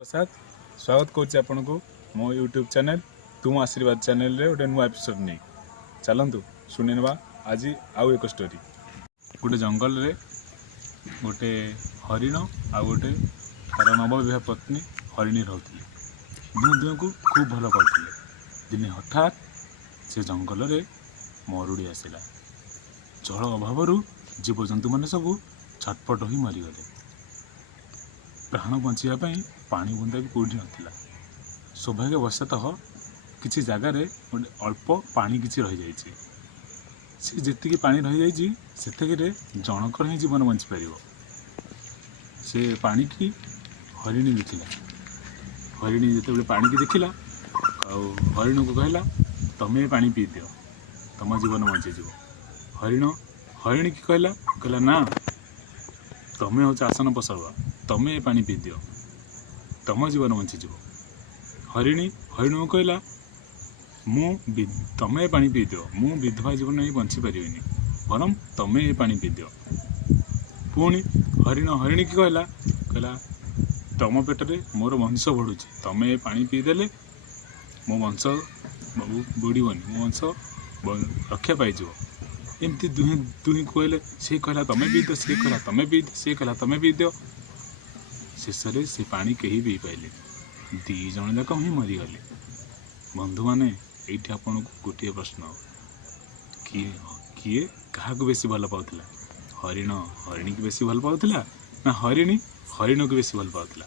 प्रसाद स्वागत करुच्ची आपण को मो यूट्यूब चैनल तुम आशीर्वाद चैनल रे गोटे नुआ एपिसोड नहीं चलतु शुणा आज आउ एक स्टोरी। गोटे जंगल रे गोटे हरिण आ गोटे तार नवविवाह पत्नी हरिणी रोते दुह को खूब भल पाते। दिने हठात से जंगल रे मरुड़ी आसला। जल अभाव जीवजंतु मैंने सब छटपट हो मरीगले। प्राण बचापी पानी बुंदा भी कौटी नाला। सौभाग्यवशतः किसी जगार गोटे अल्प पानी किसी रही जाइए। से जी पानी रही जाइए जनकर ही जीवन बंची पार। से पानी की हरिणी देखला। हरिणी जिते पानी की देखला हरिण को कहला तुम्हें पानी पी दियो तुम जीवन बंचीज। हरिणी की कहला ना तुम्हें हूँ आसन पसलवा तुम्हें पानी पी दियो तुम जीवन बंचीज। हरिण को कहला तुम्हें पानी पी दियो मु विधवा जीवन ही बंची पारि बरम तुम्हें पानी पी दियो। पुणी हरिणी की कहला तुम पेटरे मोर वंश बढ़ुची तुम्हें पानी पीदेले मो वंश बुड़बनी मो वंश रक्षा पाइज। एमती दुही कहले सी कहला तुम्हें पी दो सी कहला तुम्हें पी दो सी कहला तुम्हें पी दियो। शेष से पानी कहीं पी पाइले दी जन जाक ही मरीगले। बंधु मैंने ये आपन को गोटे प्रश्न किए किए क्या बेसी भल पाला हरिण हरिणी की बेसी भल पाला ना हरिणी हरिण को बेसी भल पाला।